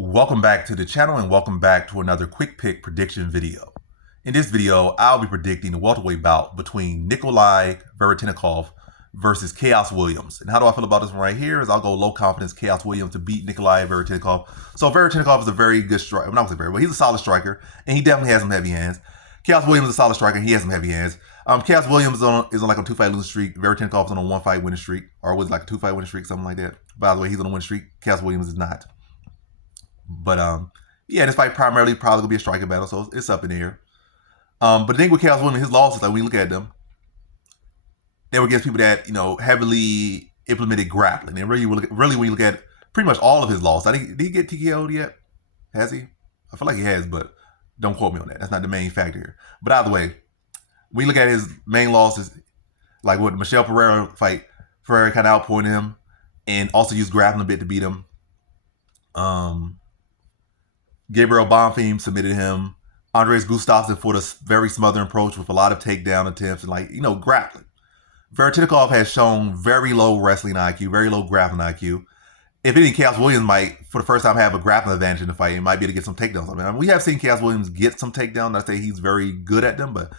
Welcome back to the channel and welcome back to another quick pick prediction video. In this video, I'll be predicting the welterweight bout between Nikolay Veretennikov versus Khaos Williams. And how do I feel about this one right here is I'll go low confidence Khaos Williams to beat Nikolay Veretennikov. So Veretennikov is a very good striker. I'm not going to say very, but he's a solid striker and he definitely has some heavy hands. Khaos Williams is a solid striker and he has some heavy hands. Khaos Williams is on like a 2-fight losing streak. Veretennikov is on a 1-fight winning streak, or was like a 2-fight winning streak, something like that. By the way, he's on a winning streak. Khaos Williams is not. But yeah, this fight primarily probably gonna be a striking battle, so it's up in the air. But the thing with Khaos Williams, his losses, like when you look at them, they were against people that heavily implemented grappling. And really when you look at pretty much all of his losses, I think did he get TKO'd yet? Has he? I feel like he has, but don't quote me on that. That's not the main factor here. But either way, when you look at his main losses, like with the Michel Pereira fight, Pereira kind of outpointed him and also used grappling a bit to beat him. Gabriel Bonfim submitted him. Andres Gustafsson fought a very smothering approach with a lot of takedown attempts and grappling. Veretennikov has shown very low wrestling IQ, very low grappling IQ. If anything, Khaos Williams might, for the first time, have a grappling advantage in the fight and might be able to get some takedowns. I mean, we have seen Khaos Williams get some takedowns. I say he's very good at them, but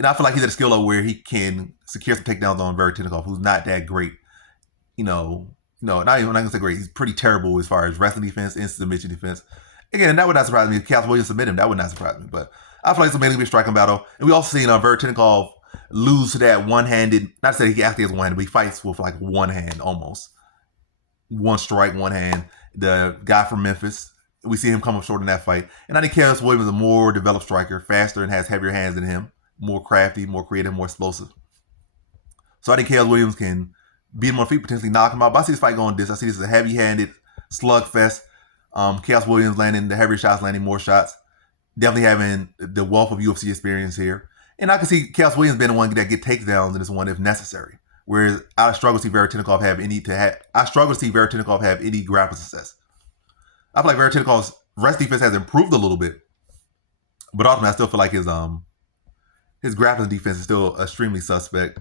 I feel like he's at a skill level where he can secure some takedowns on Veretennikov, who's not that great. Not even gonna say great. He's pretty terrible as far as wrestling defense and submission defense. Again, that would not surprise me. If Khaos Williams submit him, that would not surprise me. But I feel like it's mainly be a striking battle. And we also seen Veretennikov lose to that one-handed, not to say he actually has one-handed, but he fights with like one hand almost. One strike, one hand. The guy from Memphis, we see him come up short in that fight. And I think Khaos Williams is a more developed striker, faster and has heavier hands than him. More crafty, more creative, more explosive. So I think Khaos Williams can beat him on feet, potentially knock him out. But I see this fight going this. I see this as a heavy-handed slugfest. Khaos Williams landing the heavier shots, landing more shots. Definitely having the wealth of UFC experience here. And I can see Khaos Williams being the one that get takedowns in this one if necessary. Whereas I struggle to see Veretennikov have any grappling success. I feel like Veretennikov's wrest defense has improved a little bit. But ultimately I still feel like his grappling defense is still extremely suspect.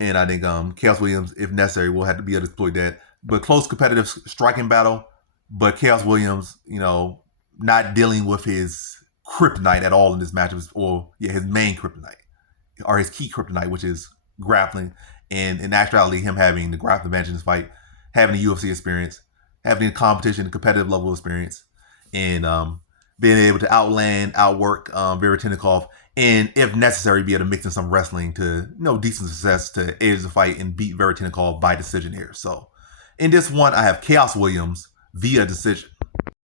And I think Khaos Williams, if necessary, will have to be able to exploit that. But close competitive striking battle. But Khaos Williams, not dealing with his kryptonite at all in this matchup, his main kryptonite, or his key kryptonite, which is grappling. And in actuality, him having the grappling advantage in this fight, having the UFC experience, having the competition, the competitive level experience, and being able to outwork Veretennikov, and if necessary, be able to mix in some wrestling to decent success to edge the fight and beat Veretennikov by decision here. So in this one, I have Khaos Williams via decision.